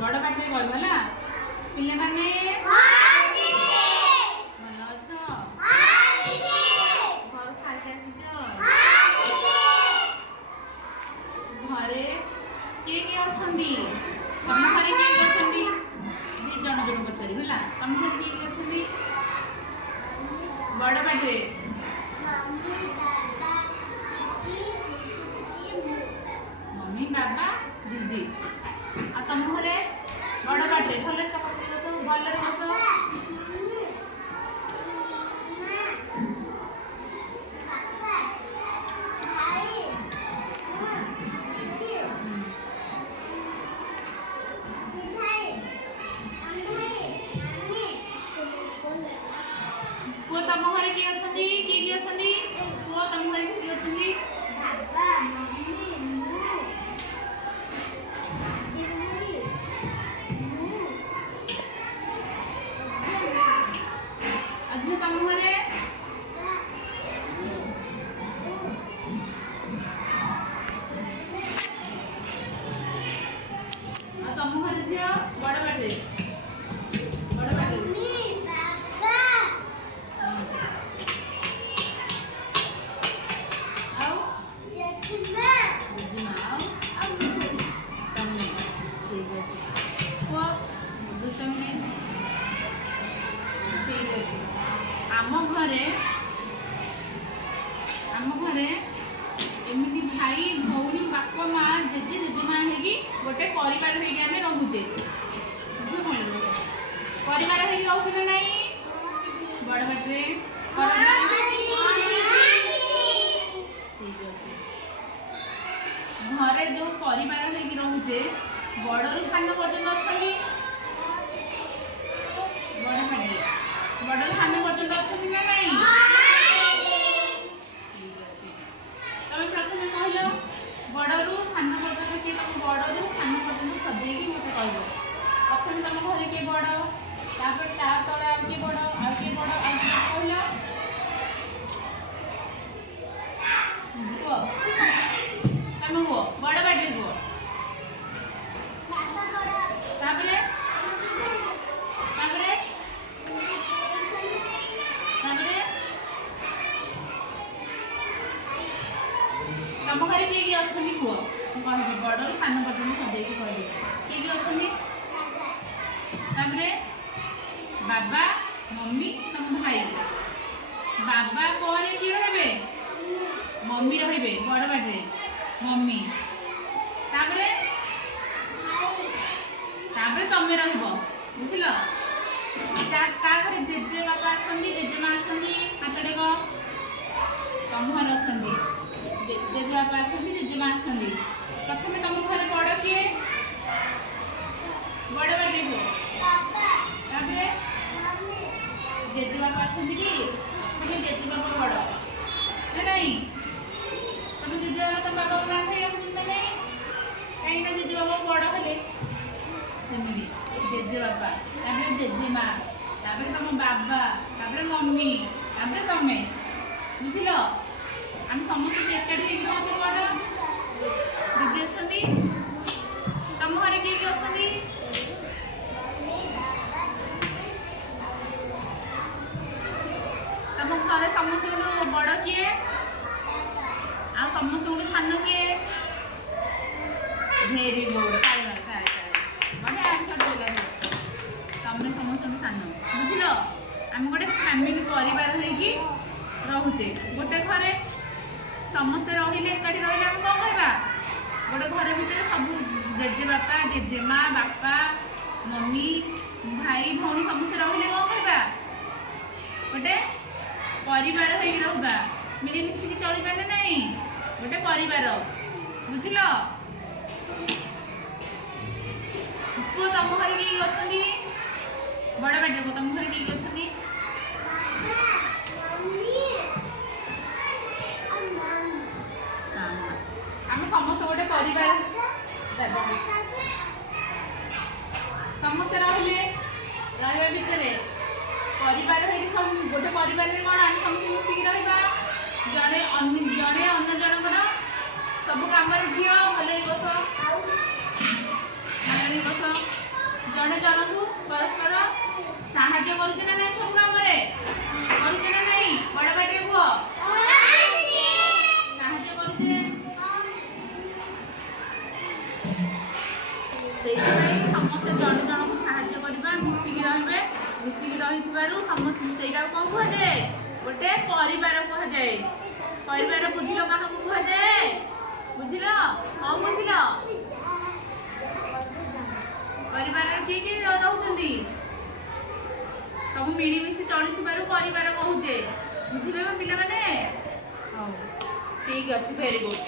बड़ पाटे कहब है पिले माने भल अछ घर खाई आसीच घरे किए किए अछंदी तम घरे किए अछंदी जन जन पचारि है तम घरे किए किए अछंदी बड़ पाटे मम्मी बाबा दीदी आ तुम घरे बड़ पाटे भले चपक बस भले बस पुओ तुम घरे किए अछंदी किए अछंदी पुओ तुम घरे किए अछंदी बाबा मम्मी मु आज तुम घरे तुम घरे झियो बड़ बाटे बड़ बाटे आओ जजीमा आओ तमे ठीक अछि को दुष्टमी ठीक अछि आम घरे एमती भाई भौणी बापा माँ जेजे जेजेमा होगी गोटे परिवार होगी आम रोचे परिवार होगी रोचे ना नहीं बड़ बाटे ठीक अच्छे घरे जो परिवार होगी रोचे बड़रू सान पर्यटन अच्छा बड़ बाटे बड़रू सान पर्यटन अच्छा ना नहीं तमें प्रथम कहल बड़रू सान पर्यटन किए तुम बड़रू सान पर्यटन सजेगी मत कह प्रथम तुम घर किए बड़ तापर ता तले आ किए बड़ आ किए बड़ आ किए कहल तुम कह बड़ बाटे कह तापरे तापरे तापरे तुम घर किए किए अच्छा कह कह बड़ सान पर्यटन सजेगी कह किए किए अच्छा तापरे बाबा मम्मी तुम भाई बाबा पर किए रहे मम्मी रहे बड़ बाटे मम्मी तापरे तापरे तमें रह बुझल का घर जेजे बापा अच्छा जेजेमा अच्छा हाथ टेक तुम घर अच्छा जेजे बापा अच्छा जेजेमा अच्छा प्रथम तुम घर बड़ किए बड़ बाटे तापरे जेजे बापा अच्छा कि तुम जेजे बापा बड़ ना नहीं तुम जेजे बापा तुम बाबा को ना खाई रखुच ना नहीं कहीं ना जेजे बापा बड़ हेले सेमती जेजे बापा तापरे जेजेमा तापरे तुम बाबा तापरे मम्मी तापरे तमें बुझल आम समस्त एकाठी होकर बड़ दीदी अच्छा तुम घर किए किए अच्छा तुम घर समस्त बड़ किए आ समस्त सान किए भेरी गुड बढ़िया आंसर देला तुमने समस्त सान बुझल आम गोटे फैमिली परिवार होगी रोचे गोटे घरे समस्ते रहिले एकाठी रहिले आम कौन कहवा गोटे घर भितर सब जेजे बापा जेजेमा बापा मम्मी भाई भौणी समस्ते रहिले कौन कहवा गोटे परिवार होगी रहबा मिलीमिशी चली पारे नहीं गोटे परिवार बुझल पुओ तुम घर किए अच्छा बड़ बाटे को तुम घर किए अच्छा आम समस्त गोटे परिवार समस्ते रहिले रहा भितर परिवार गोटे परिवार में कौन आम समस्त मिसिकी रहा जड़े जड़े अन्य जनकर सब कम झील भल बस बस ଜଣେ ଜଣକୁ ପରସ୍ପର ସାହାଯ୍ୟ କରୁଛେ ନା ନାଇଁ ସବୁ କାମରେ? କରୁଛେ ନା ନାଇଁ? ବଡ଼ ପାଟିରେ କୁହ। ସାହାଯ୍ୟ କରୁଛେ। ସେଇଥିପାଇଁ ସମସ୍ତେ ଜଣେ ଜଣକୁ ସାହାଯ୍ୟ କରିବା, ମିଶିକି ରହିବେ। ମିଶିକି ରହିଥିବାରୁ ସମସ୍ତେ ସେଇଟାକୁ କ'ଣ କୁହାଯାଏ? ଗୋଟେ ପରିବାର କୁହାଯାଏ। ପରିବାର ବୁଝିଲ କାହାକୁ କୁହାଯାଏ? ବୁଝିଲ? କ'ଣ ବୁଝିଲ? ପରିବାରରେ କିଏ କିଏ ରହୁଛନ୍ତି? ସବୁ ମିଳିମିଶି ଚଳୁଥିବାରୁ ପରିବାର କହୁଛେ। ବୁଝିଲେ ପିଲାମାନେ? ହଉ ଠିକ୍ ଅଛି, ଭେରି ଗୁଡ୍।